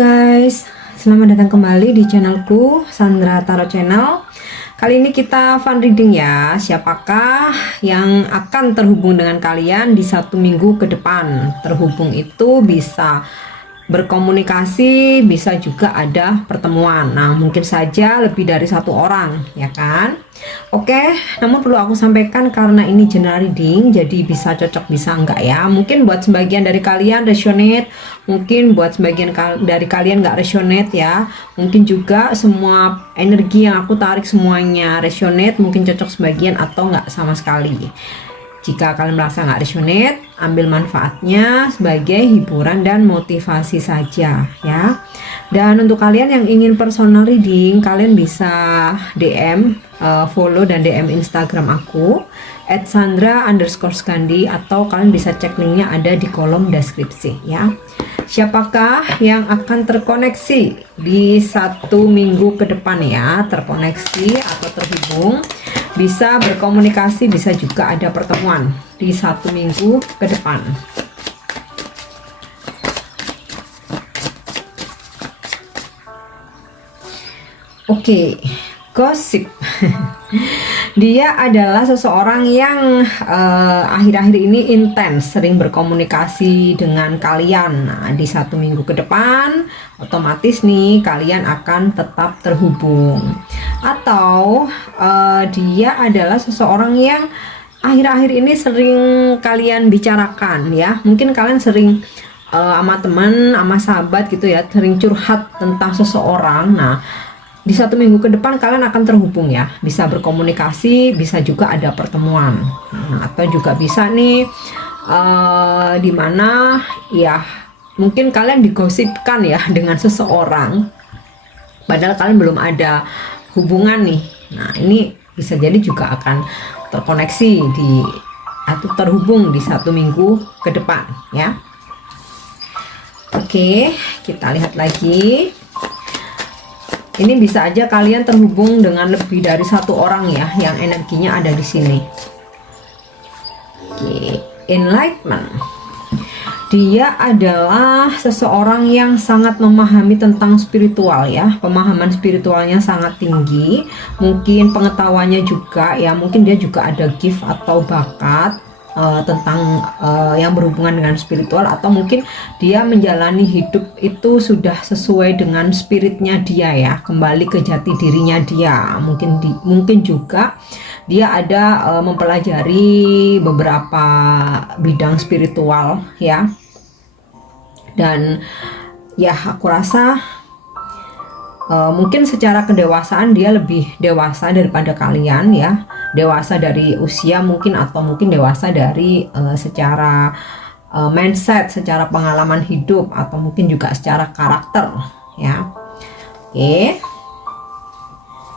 guys, selamat datang kembali di channelku Sandra Tarot Channel. Kali ini kita fun reading ya. Siapakah yang akan terhubung dengan kalian di 1 minggu ke depan? Terhubung itu bisa berkomunikasi, bisa juga ada pertemuan. Nah, mungkin saja lebih dari 1 orang, ya kan? Oke, namun perlu aku sampaikan karena ini general reading, jadi bisa cocok bisa enggak ya. Mungkin buat sebagian dari kalian resonate, mungkin buat sebagian dari kalian enggak resonate ya. Mungkin juga semua energi yang aku tarik semuanya resonate, mungkin cocok sebagian atau enggak sama sekali. Jika kalian merasa nggak resonate, ambil manfaatnya sebagai hiburan dan motivasi saja ya. Dan untuk kalian yang ingin personal reading, kalian bisa DM, follow dan DM Instagram aku @sandra_skandi, atau kalian bisa cek linknya ada di kolom deskripsi ya. Siapakah yang akan terkoneksi di 1 minggu ke depan ya? Terkoneksi atau terhubung, bisa berkomunikasi, bisa juga ada pertemuan di 1 minggu ke depan. Oke, gosip. Dia adalah seseorang yang akhir-akhir ini intens, sering berkomunikasi dengan kalian. Nah, di 1 minggu ke depan, otomatis nih kalian akan tetap terhubung. Atau dia adalah seseorang yang akhir-akhir ini sering kalian bicarakan ya. Mungkin kalian sering sama teman, sama sahabat gitu ya, sering curhat tentang seseorang. Nah, di 1 minggu ke depan kalian akan terhubung ya, bisa berkomunikasi, bisa juga ada pertemuan. Nah, atau juga bisa nih dimana ya mungkin kalian digosipkan ya dengan seseorang, padahal kalian belum ada hubungan nih. Nah, ini bisa jadi juga akan terkoneksi atau terhubung di 1 minggu ke depan ya. Oke, kita lihat lagi. Ini bisa aja kalian terhubung dengan lebih dari 1 orang ya, yang energinya ada di sini. Oke, enlightenment. Dia adalah seseorang yang sangat memahami tentang spiritual ya. Pemahaman spiritualnya sangat tinggi. Mungkin pengetahuannya juga ya, mungkin dia juga ada gift atau bakat tentang yang berhubungan dengan spiritual, atau mungkin dia menjalani hidup itu sudah sesuai dengan spiritnya dia ya, kembali ke jati dirinya dia. Mungkin juga dia ada mempelajari beberapa bidang spiritual ya. Dan ya aku rasa mungkin secara kedewasaan dia lebih dewasa daripada kalian ya. Dewasa dari usia mungkin, atau mungkin dewasa dari secara mindset, secara pengalaman hidup, atau mungkin juga secara karakter ya. Oke,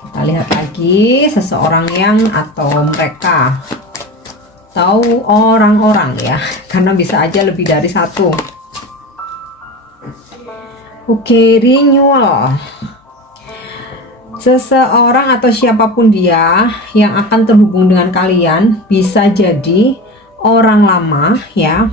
kita lihat lagi seseorang yang atau mereka tahu orang-orang ya, karena bisa aja lebih dari 1. Oke, renewal. Seseorang atau siapapun dia yang akan terhubung dengan kalian, bisa jadi orang lama ya,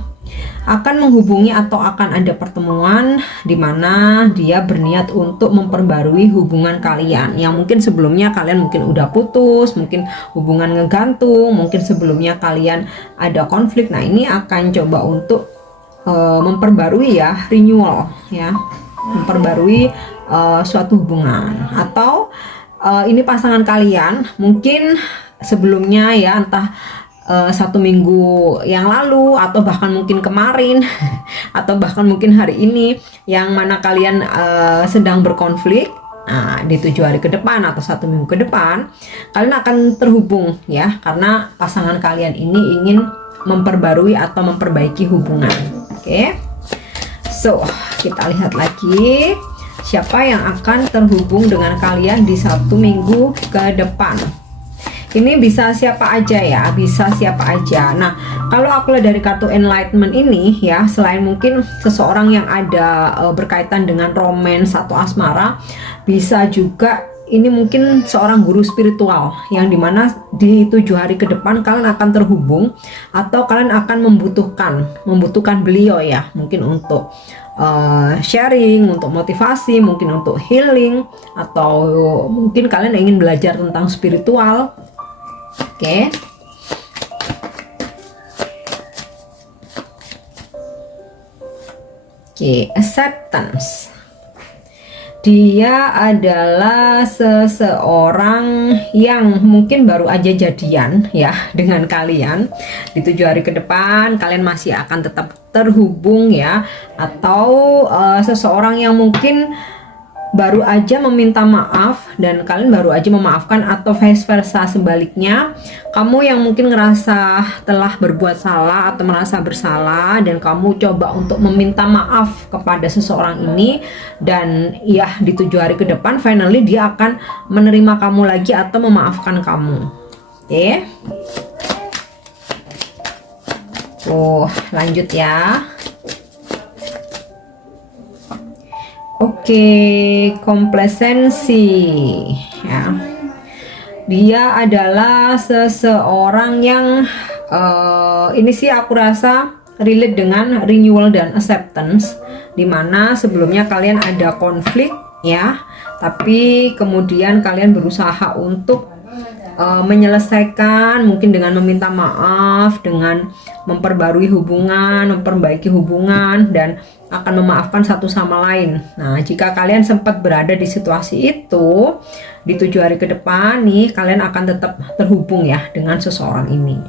akan menghubungi atau akan ada pertemuan di mana dia berniat untuk memperbarui hubungan kalian yang mungkin sebelumnya kalian mungkin udah putus, mungkin hubungan ngegantung, mungkin sebelumnya kalian ada konflik. Nah, ini akan coba untuk memperbarui ya, renewal ya, memperbarui suatu hubungan. Atau ini pasangan kalian mungkin sebelumnya ya, entah 1 minggu yang lalu, atau bahkan mungkin kemarin atau bahkan mungkin hari ini, yang mana kalian sedang berkonflik. Nah, di 7 hari ke depan atau 1 minggu ke depan kalian akan terhubung ya, karena pasangan kalian ini ingin memperbarui atau memperbaiki hubungan. Oke, so kita lihat lagi siapa yang akan terhubung dengan kalian di 1 minggu ke depan. Ini bisa siapa aja ya, bisa siapa aja. Nah, kalau aku lihat dari kartu enlightenment ini ya, selain mungkin seseorang yang ada berkaitan dengan romance atau asmara, bisa juga ini mungkin seorang guru spiritual yang dimana di 7 hari ke depan kalian akan terhubung atau kalian akan membutuhkan beliau ya, mungkin untuk sharing, untuk motivasi, mungkin untuk healing, atau mungkin kalian ingin belajar tentang spiritual. Oke. Oke, acceptance. Dia adalah seseorang yang mungkin baru aja jadian ya dengan kalian. Di 7 hari ke depan kalian masih akan tetap terhubung ya, atau seseorang yang mungkin baru aja meminta maaf dan kalian baru aja memaafkan, atau vice versa sebaliknya, kamu yang mungkin ngerasa telah berbuat salah atau merasa bersalah dan kamu coba untuk meminta maaf kepada seseorang ini, dan ya di 7 hari ke depan finally dia akan menerima kamu lagi atau memaafkan kamu. Oke. Lanjut ya. Oke, komplasensi ya. Dia adalah seseorang yang ini sih aku rasa relate dengan renewal dan acceptance, dimana sebelumnya kalian ada konflik ya, tapi kemudian kalian berusaha untuk menyelesaikan, mungkin dengan meminta maaf, dengan memperbarui hubungan, memperbaiki hubungan, dan akan memaafkan satu sama lain. Nah, jika kalian sempat berada di situasi itu, di 7 hari ke depan nih, kalian akan tetap terhubung ya dengan seseorang ini.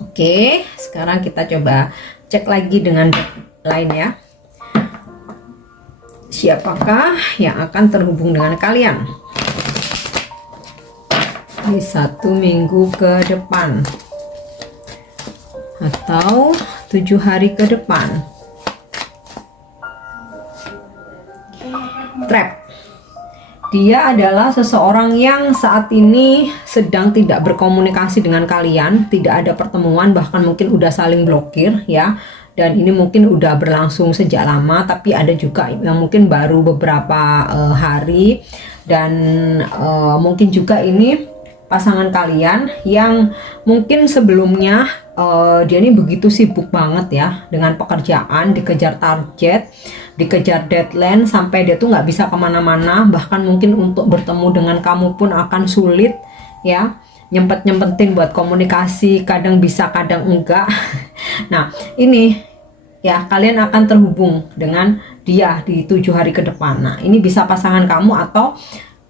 Oke, sekarang kita coba cek lagi dengan lain ya. Siapakah yang akan terhubung dengan kalian di 1 minggu ke depan atau 7 hari ke depan? Trap. Dia adalah seseorang yang saat ini sedang tidak berkomunikasi dengan kalian, tidak ada pertemuan, bahkan mungkin udah saling blokir ya. Dan ini mungkin udah berlangsung sejak lama, tapi ada juga yang mungkin baru beberapa hari, dan mungkin juga ini pasangan kalian yang mungkin sebelumnya dia ini begitu sibuk banget ya dengan pekerjaan, dikejar target, dikejar deadline, sampai dia tuh nggak bisa kemana-mana, bahkan mungkin untuk bertemu dengan kamu pun akan sulit ya, nyempetin buat komunikasi, kadang bisa kadang enggak. Nah ini ya, kalian akan terhubung dengan dia di 7 hari ke depan. Nah ini bisa pasangan kamu atau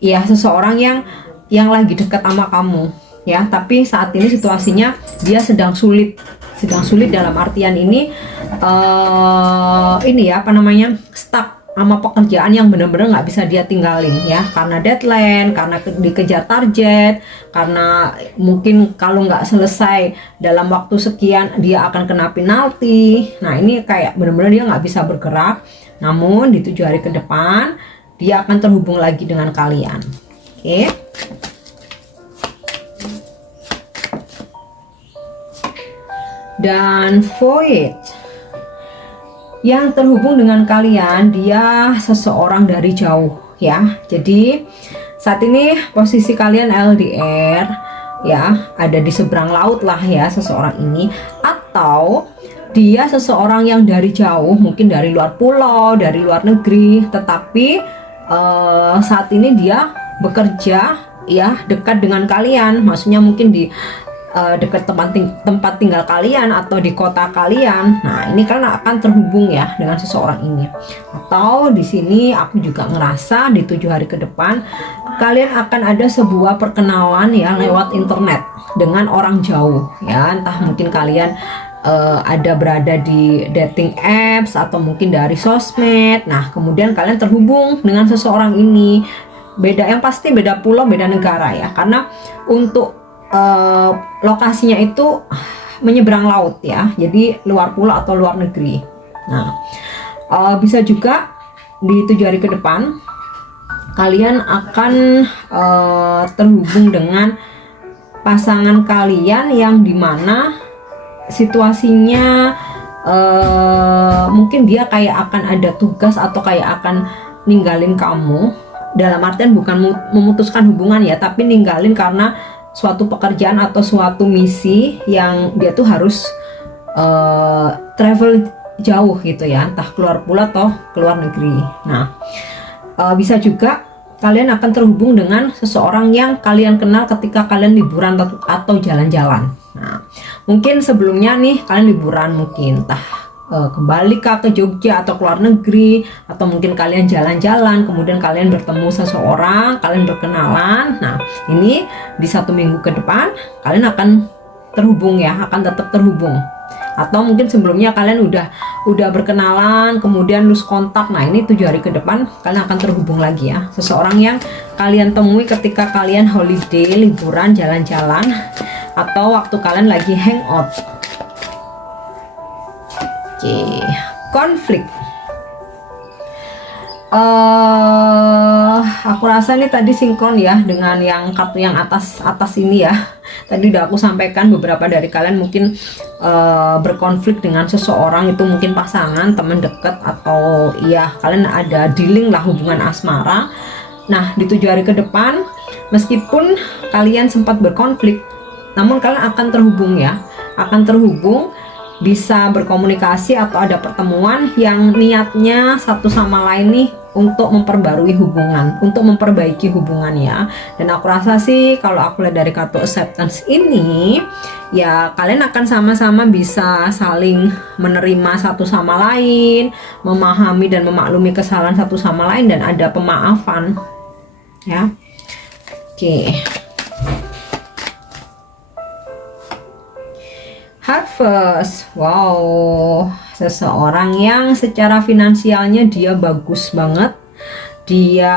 ya seseorang yang lagi dekat sama kamu ya, tapi saat ini situasinya dia sedang sulit dalam artian ini ya apa namanya, stuck sama pekerjaan yang benar-benar nggak bisa dia tinggalin ya, karena deadline, karena dikejar target, karena mungkin kalau nggak selesai dalam waktu sekian dia akan kena penalti. Nah ini kayak benar-benar dia nggak bisa bergerak, namun di 7 hari ke depan dia akan terhubung lagi dengan kalian. Oke. Dan void yang terhubung dengan kalian, dia seseorang dari jauh ya. Jadi saat ini posisi kalian LDR ya, ada di seberang laut lah ya seseorang ini, atau dia seseorang yang dari jauh, mungkin dari luar pulau, dari luar negeri, tetapi saat ini dia bekerja ya dekat dengan kalian, maksudnya mungkin di dekat tempat tinggal kalian atau di kota kalian. Nah ini kalian akan terhubung ya dengan seseorang ini. Atau di sini aku juga ngerasa di 7 hari ke depan kalian akan ada sebuah perkenalan ya lewat internet dengan orang jauh ya, entah mungkin kalian ada berada di dating apps atau mungkin dari sosmed. Nah kemudian kalian terhubung dengan seseorang ini, yang pasti beda pulau, beda negara ya, karena untuk lokasinya itu menyeberang laut ya, jadi luar pulau atau luar negeri. Nah bisa juga di 7 hari ke depan kalian akan terhubung dengan pasangan kalian yang dimana situasinya mungkin dia kayak akan ada tugas atau kayak akan ninggalin kamu dalam artian bukan memutuskan hubungan ya, tapi ninggalin karena suatu pekerjaan atau suatu misi yang dia tuh harus travel jauh gitu ya, entah keluar pulau atau keluar negeri. Nah, bisa juga kalian akan terhubung dengan seseorang yang kalian kenal ketika kalian liburan atau jalan-jalan. Nah, mungkin sebelumnya nih kalian liburan, mungkin entah ke Bali ke Jogja atau keluar negeri, atau mungkin kalian jalan-jalan kemudian kalian bertemu seseorang, kalian berkenalan. Nah, ini di 1 minggu ke depan kalian akan terhubung ya, akan tetap terhubung. Atau mungkin sebelumnya kalian udah berkenalan kemudian lose kontak. Nah, ini 7 hari ke depan kalian akan terhubung lagi ya, seseorang yang kalian temui ketika kalian holiday, liburan, jalan-jalan, atau waktu kalian lagi hangout. Oke, konflik. Aku rasa ini tadi sinkron ya dengan yang kartu yang atas ini ya. Tadi udah aku sampaikan, beberapa dari kalian mungkin berkonflik dengan seseorang, itu mungkin pasangan, teman dekat, atau ya kalian ada dealing lah hubungan asmara. Nah, di 7 hari ke depan meskipun kalian sempat berkonflik, namun kalian akan terhubung ya, akan terhubung, bisa berkomunikasi atau ada pertemuan yang niatnya satu sama lain nih untuk memperbarui hubungan, untuk memperbaiki hubungan ya. Dan aku rasa sih kalau aku lihat dari kartu acceptance ini ya, kalian akan sama-sama bisa saling menerima satu sama lain, memahami dan memaklumi kesalahan satu sama lain, dan ada pemaafan ya. Oke. Harvest, wow, seseorang yang secara finansialnya dia bagus banget, dia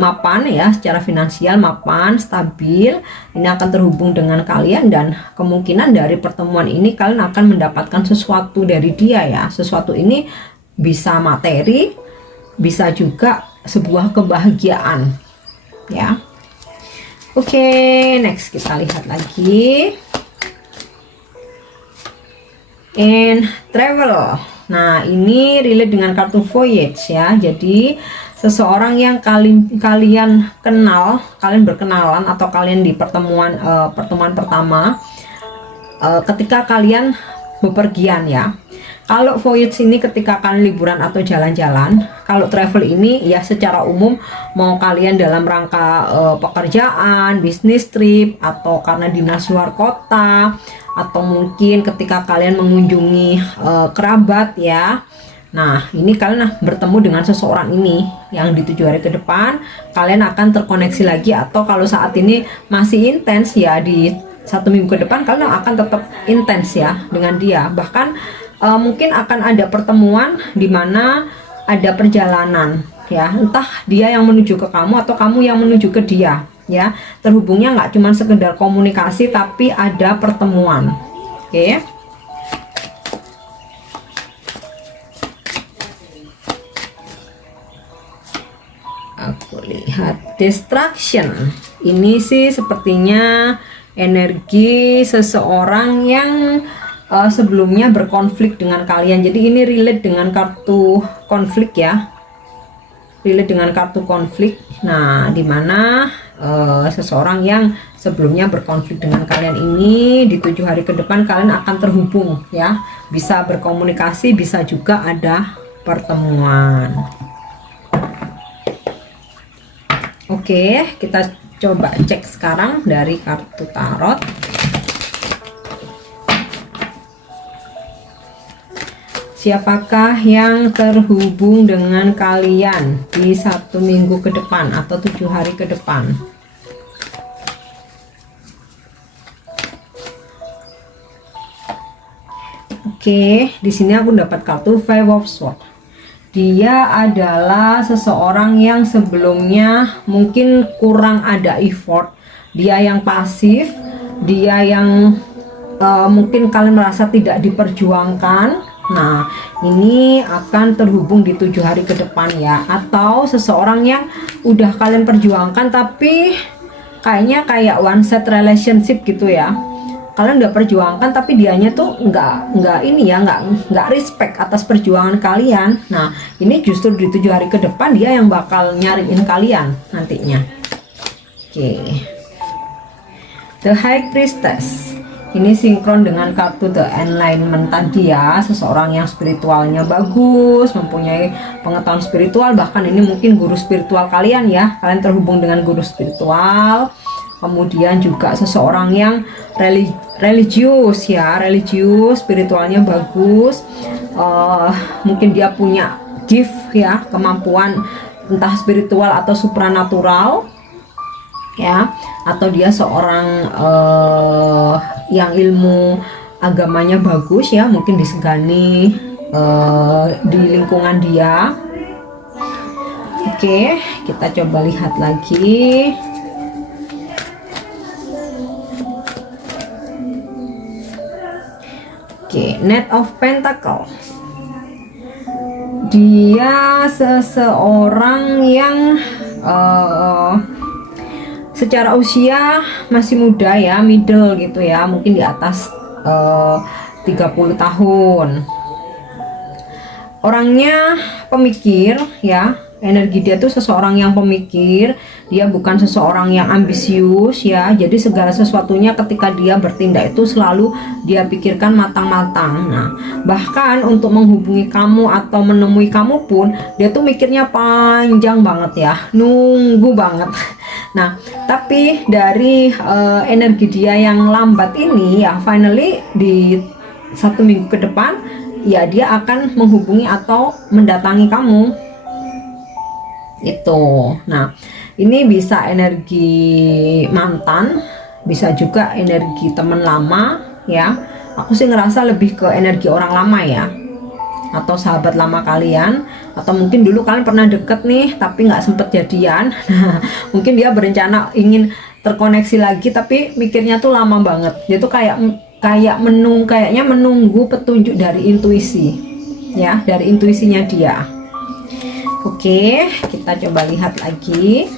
mapan ya, secara finansial mapan, stabil. Ini akan terhubung dengan kalian, dan kemungkinan dari pertemuan ini kalian akan mendapatkan sesuatu dari dia ya. Sesuatu ini bisa materi, bisa juga sebuah kebahagiaan ya. Oke, next kita lihat lagi. And travel. Nah, ini relate dengan kartu voyage ya. Jadi seseorang yang kalian kenal, kalian berkenalan, atau kalian di pertemuan pertama ketika kalian bepergian ya. Kalau voyage ini ketika kalian liburan atau jalan-jalan. Kalau travel ini ya secara umum, mau kalian dalam rangka pekerjaan, bisnis trip, atau karena dinas luar kota, atau mungkin ketika kalian mengunjungi kerabat ya. Nah, ini kalian bertemu dengan seseorang ini yang di 7 hari ke depan kalian akan terkoneksi lagi, atau kalau saat ini masih intens ya, di 1 minggu ke depan kalian akan tetap intens ya dengan dia. Bahkan mungkin akan ada pertemuan di mana ada perjalanan ya, entah dia yang menuju ke kamu atau kamu yang menuju ke dia ya. Terhubungnya nggak cuma sekedar komunikasi, tapi ada pertemuan. Oke. Aku lihat distraction. Ini sih sepertinya energi seseorang yang sebelumnya berkonflik dengan kalian. Jadi ini relate dengan kartu konflik ya, relate dengan kartu konflik. Nah, dimana seseorang yang sebelumnya berkonflik dengan kalian ini di 7 hari ke depan kalian akan terhubung ya, bisa berkomunikasi, bisa juga ada pertemuan. Oke, kita coba cek sekarang dari kartu tarot. Siapakah yang terhubung dengan kalian di 1 minggu ke depan atau 7 hari ke depan? Oke, di sini aku dapat kartu Five of Swords. Dia adalah seseorang yang sebelumnya mungkin kurang ada effort. Dia yang pasif, dia yang mungkin kalian merasa tidak diperjuangkan. Nah, ini akan terhubung di 7 hari ke depan ya. Atau seseorang yang udah kalian perjuangkan tapi kayaknya kayak one set relationship gitu ya. kalian udah perjuangkan tapi dianya tuh nggak ini ya, nggak respect atas perjuangan kalian. Nah, ini justru di 7 hari ke depan dia yang bakal nyariin kalian nantinya. Oke. The High Priestess. Ini sinkron dengan kartu The Enlightenment tadi ya, seseorang yang spiritualnya bagus, mempunyai pengetahuan spiritual, bahkan ini mungkin guru spiritual kalian ya, kalian terhubung dengan guru spiritual. Kemudian juga seseorang yang religius ya, religius, spiritualnya bagus, mungkin dia punya gift ya, kemampuan entah spiritual atau supranatural ya, atau dia seorang yang ilmu agamanya bagus ya, mungkin disegani di lingkungan dia. Oke, kita coba lihat lagi. Oke, Knight of Pentacles. Dia seseorang yang secara usia masih muda ya, middle gitu ya, mungkin di atas 30 tahun. Orangnya pemikir ya, energi dia tuh seseorang yang pemikir, dia bukan seseorang yang ambisius ya, jadi segala sesuatunya ketika dia bertindak itu selalu dia pikirkan matang-matang. Nah, bahkan untuk menghubungi kamu atau menemui kamu pun dia tuh mikirnya panjang banget ya, nunggu banget. Nah, tapi dari energi dia yang lambat ini ya, finally di 1 minggu ke depan ya dia akan menghubungi atau mendatangi kamu itu. Nah, ini bisa energi mantan, bisa juga energi teman lama ya. Aku sih ngerasa lebih ke energi orang lama ya, atau sahabat lama kalian, atau mungkin dulu kalian pernah deket nih tapi nggak sempet jadian. Nah, mungkin dia berencana ingin terkoneksi lagi tapi mikirnya tuh lama banget. Dia tuh kayaknya menunggu petunjuk dari intuisi ya, dari intuisinya dia. Oke, kita coba lihat lagi.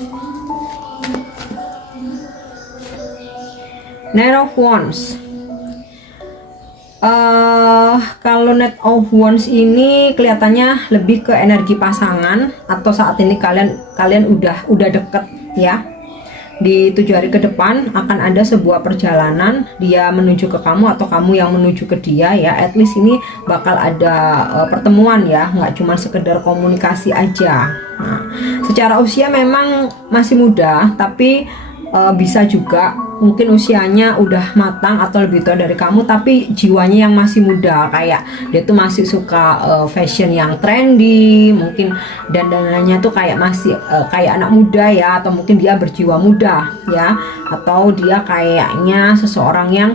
Knight of Wands. Kalau Knight of Wands ini kelihatannya lebih ke energi pasangan, atau saat ini kalian udah deket ya. Di 7 hari ke depan akan ada sebuah perjalanan, dia menuju ke kamu atau kamu yang menuju ke dia ya. At least ini bakal ada pertemuan ya, nggak cuma sekedar komunikasi aja. Nah, secara usia memang masih muda, tapi bisa juga mungkin usianya udah matang atau lebih tua dari kamu, tapi jiwanya yang masih muda, kayak dia tuh masih suka fashion yang trendy, mungkin dandanannya tuh kayak masih kayak anak muda ya, atau mungkin dia berjiwa muda ya, atau dia kayaknya seseorang yang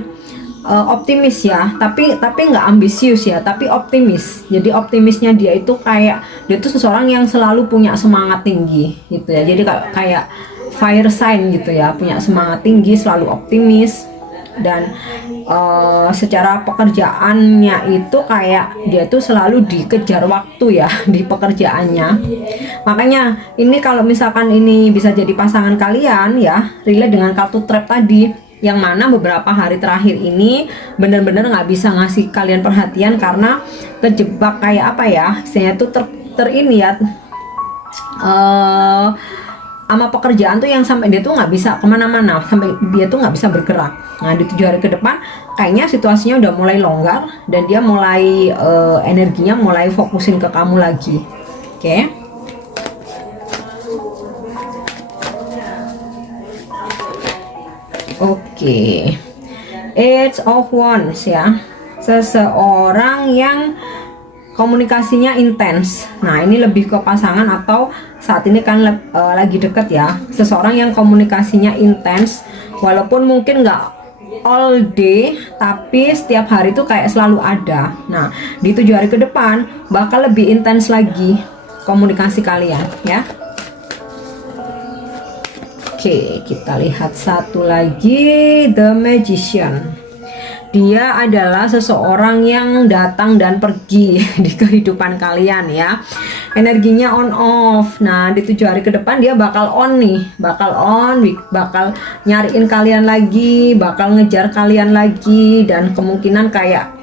optimis ya, tapi nggak ambisius ya, tapi optimis. Jadi optimisnya dia itu kayak dia tuh seseorang yang selalu punya semangat tinggi gitu ya, jadi kayak fire sign gitu ya, punya semangat tinggi, selalu optimis. Dan secara pekerjaannya itu kayak dia tuh selalu dikejar waktu ya di pekerjaannya. Makanya ini kalau misalkan ini bisa jadi pasangan kalian ya, relate dengan kartu trap tadi, yang mana beberapa hari terakhir ini bener-bener nggak bisa ngasih kalian perhatian karena kejebak kayak apa ya, saya tuh ini ya, sama pekerjaan tuh yang sampai dia tuh nggak bisa kemana-mana, sampai dia tuh nggak bisa bergerak. Nah, di 7 hari ke depan kayaknya situasinya udah mulai longgar dan dia mulai energinya mulai fokusin ke kamu lagi. Oke. Oke. Eight of Wands ya, seseorang yang komunikasinya intens. Nah, ini lebih ke pasangan atau saat ini kan lagi deket ya, seseorang yang komunikasinya intens, walaupun mungkin nggak all day, tapi setiap hari tuh kayak selalu ada. Nah, di 7 hari ke depan bakal lebih intens lagi komunikasi kalian ya. Oke, kita lihat satu lagi, The Magician. dia adalah seseorang yang datang dan pergi di kehidupan kalian ya. Energinya on off. Nah, di 7 hari ke depan dia bakal on nih, bakal nyariin kalian lagi, bakal ngejar kalian lagi, dan kemungkinan kayak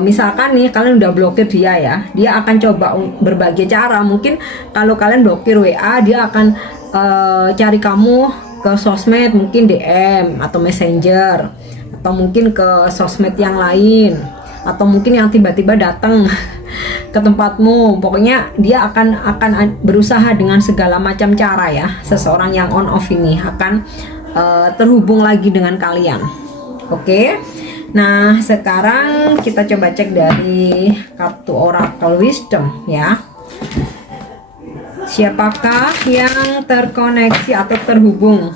misalkan nih kalian udah blokir dia ya, dia akan coba berbagai cara. Mungkin kalau kalian blokir WA, dia akan cari kamu ke sosmed, mungkin DM atau Messenger, atau mungkin ke sosmed yang lain, atau mungkin yang tiba-tiba datang ke tempatmu. Pokoknya dia akan berusaha dengan segala macam cara ya. Seseorang yang on off ini akan terhubung lagi dengan kalian. Oke. Nah, sekarang kita coba cek dari kartu Oracle Wisdom ya. Siapakah yang terkoneksi atau terhubung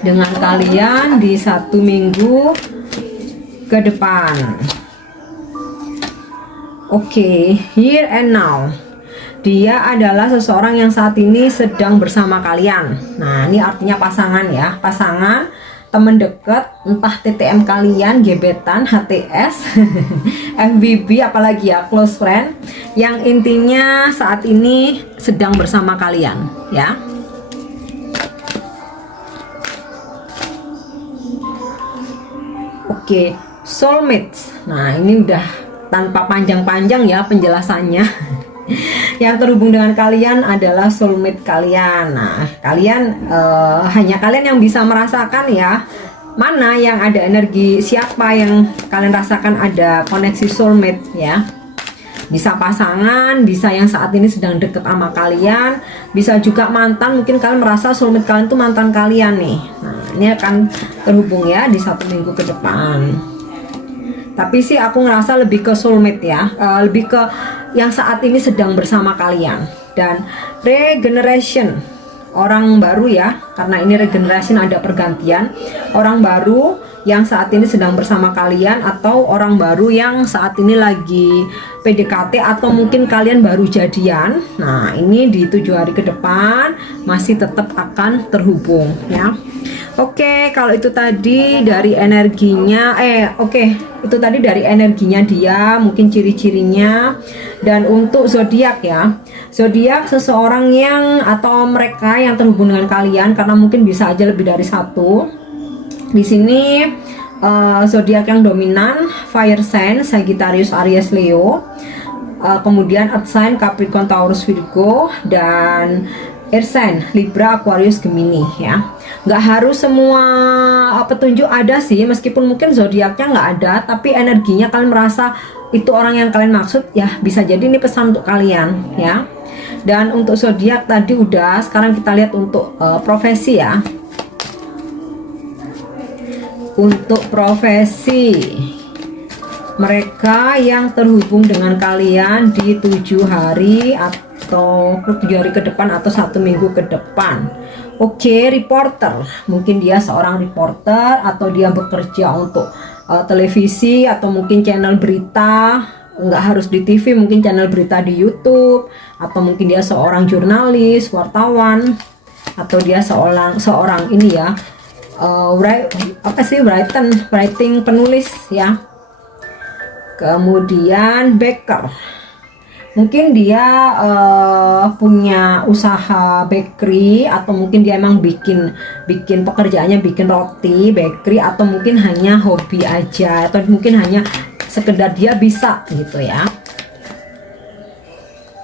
dengan kalian di 1 minggu ke depan? Oke, here and now. Dia adalah seseorang yang saat ini sedang bersama kalian. Nah, ini artinya pasangan ya. Pasangan, teman dekat, entah TTM kalian, gebetan, HTS, FBB, apalagi ya, close friend. Yang intinya saat ini sedang bersama kalian ya. Oke, soulmates. Nah, ini udah tanpa panjang-panjang ya penjelasannya. Yang terhubung dengan kalian adalah soulmate kalian. Nah, kalian hanya kalian yang bisa merasakan ya, mana yang ada energi, siapa yang kalian rasakan ada koneksi soulmate ya. Bisa pasangan, bisa yang saat ini sedang deket sama kalian, bisa juga mantan. Mungkin kalian merasa soulmate kalian tuh mantan kalian nih. Nah, ini akan terhubung ya di 1 minggu ke depan. Tapi sih aku ngerasa lebih ke soulmate ya, lebih ke yang saat ini sedang bersama kalian. Dan regeneration, orang baru ya, karena ini regeneration ada pergantian. Orang baru yang saat ini sedang bersama kalian, atau orang baru yang saat ini lagi PDKT, atau mungkin kalian baru jadian. Nah, ini di 7 hari ke depan masih tetap akan terhubung ya. Oke, kalau itu tadi dari energinya, itu tadi dari energinya dia, mungkin ciri-cirinya. Dan untuk zodiak ya, zodiak seseorang yang atau mereka yang terhubung dengan kalian, karena mungkin bisa aja lebih dari satu. Di sini zodiak yang dominan fire sign Sagittarius, Aries, Leo. Kemudian earth sign Capricorn, Taurus, Virgo, dan air sign Libra, Aquarius, Gemini ya. Nggak harus semua petunjuk ada sih, meskipun mungkin zodiaknya nggak ada, tapi energinya kalian merasa itu orang yang kalian maksud ya, bisa jadi ini pesan untuk kalian ya. Dan untuk zodiak tadi udah, sekarang kita lihat untuk profesi ya. Untuk profesi mereka yang terhubung dengan kalian di 7 hari atau 7 hari ke depan atau 1 minggu ke depan. Oke, reporter, mungkin dia seorang reporter atau dia bekerja untuk televisi atau mungkin channel berita, nggak harus di TV, mungkin channel berita di YouTube, atau mungkin dia seorang jurnalis, wartawan, atau dia seorang ini ya, writing penulis ya. Kemudian baker, mungkin dia punya usaha bakery, atau mungkin dia emang bikin pekerjaannya bikin roti bakery, atau mungkin hanya hobi aja, atau mungkin hanya sekedar dia bisa gitu ya.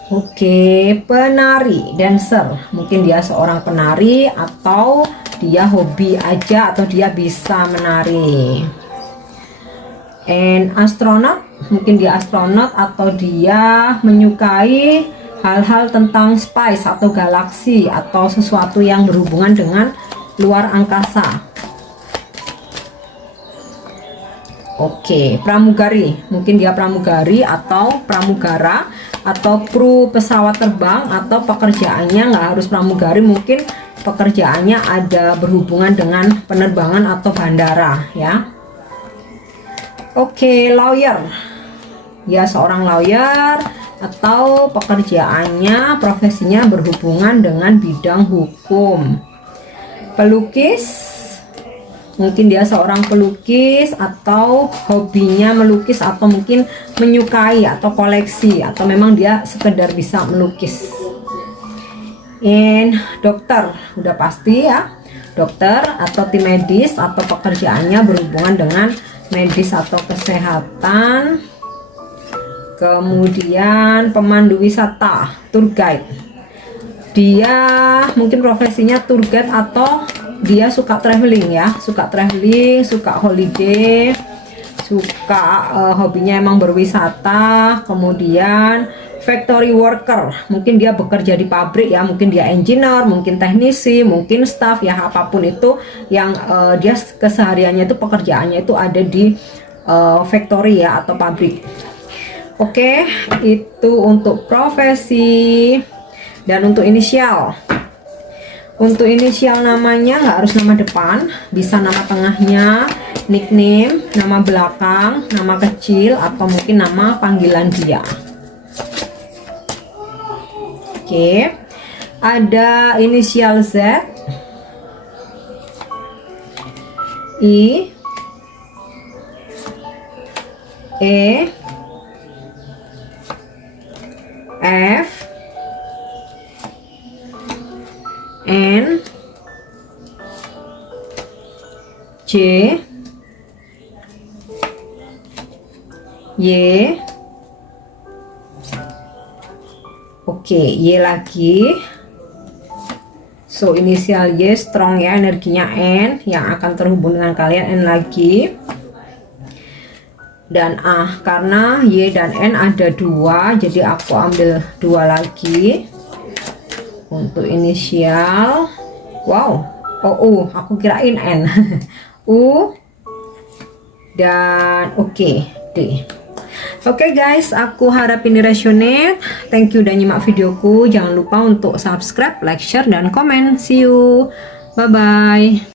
Oke, penari, dancer, mungkin dia seorang penari, atau dia hobi aja, atau dia bisa menari. And astronaut, mungkin dia astronot, atau dia menyukai hal-hal tentang space atau galaksi, atau sesuatu yang berhubungan dengan luar angkasa. Oke, pramugari, mungkin dia pramugari atau pramugara, atau kru pesawat terbang, atau pekerjaannya nggak harus pramugari, mungkin pekerjaannya ada berhubungan dengan penerbangan atau bandara ya. Oke, lawyer, ya seorang lawyer, atau pekerjaannya, profesinya berhubungan dengan bidang hukum. Pelukis, Mungkin dia seorang pelukis atau hobinya melukis, atau mungkin menyukai atau koleksi, atau memang dia sekedar bisa melukis. Dokter, udah pasti ya, dokter atau tim medis atau pekerjaannya berhubungan dengan medis atau kesehatan. Kemudian pemandu wisata, tour guide, dia mungkin profesinya tour guide atau dia suka traveling ya, suka traveling, suka holiday, suka hobinya emang berwisata. Kemudian factory worker, mungkin dia bekerja di pabrik ya, mungkin dia engineer, mungkin teknisi, mungkin staff ya, apapun itu yang dia kesehariannya itu, pekerjaannya itu ada di factory ya atau pabrik. Oke, itu untuk profesi. Dan untuk inisial, untuk inisial namanya nggak harus nama depan, bisa nama tengahnya, nickname, nama belakang, nama kecil, atau mungkin nama panggilan dia. Oke, ada inisial Z, I, E, F, N, J, Y. Oke, Y lagi. So, inisial Y strong ya, energinya N yang akan terhubung dengan kalian, N lagi. Dan A, karena Y dan N ada dua, jadi aku ambil dua lagi. Untuk inisial, wow, U, aku kirain N. U dan oke, D. Oke guys, aku harap ini resonate. Thank you udah nyimak videoku. Jangan lupa untuk subscribe, like, share, dan komen. See you, bye bye.